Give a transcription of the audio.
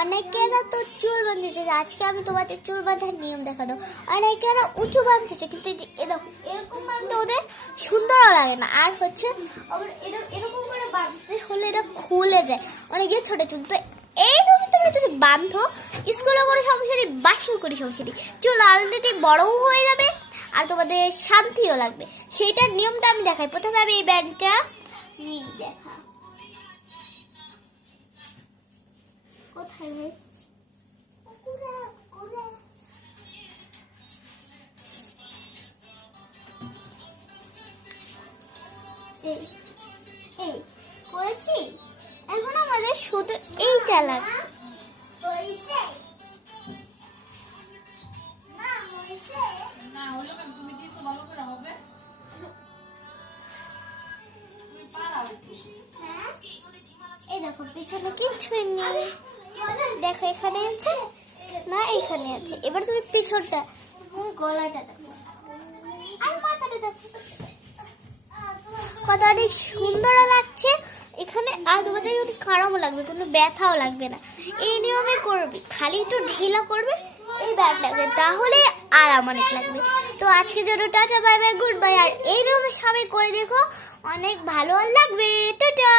অনেকেরা তো চুল বাঁধতেছে, আজকে আমি তোমাদের চুল বাঁধার নিয়ম দেখা দাও। অনেকেরা উঁচু বাঁধতেছে, কিন্তু এরকম বাঁধতে ওদের সুন্দরও লাগে না। আর হচ্ছে এরকম করে বাঁধতে হলে এটা খুলে যায়, অনেকে ছোট চুল। তো এইরকম তুমি যদি বাঁধো, স্কুলে করে সমস্যা নেই, বাসাও করে সমস্যা নেই, চুল অলরেডি বড়ও হয়ে যাবে আর তোমাদের শান্তিও লাগবে। সেইটার নিয়মটা আমি দেখাই। প্রথমে আমি এই ব্যান্ডটা দেখা কোথায় ভাই, এই করেছি। এখন আমাদের শুধু এইটা লাগবে। এই দেখো পিছনে কিছুই নেই, দেখো এখানে আছে না, এখানে আছে। এবার তুমি পিছনটা, গলাটা দেখো আর মাথাটা দেখো, কত অনেক সুন্দর লাগছে এখানে। আর তোমাদের খারাপও লাগবে, কোনো ব্যথাও লাগবে না। এই নিয়মে করবি, খালি একটু ঢিলা করবে এই ব্যাগটাকে, তাহলে আরাম অনেক লাগবে। তো আজকের জন্য tata, bye bye, goodbye. আর এই নিয়মে সবাই করে দেখো, অনেক ভালো লাগবে। টাটা।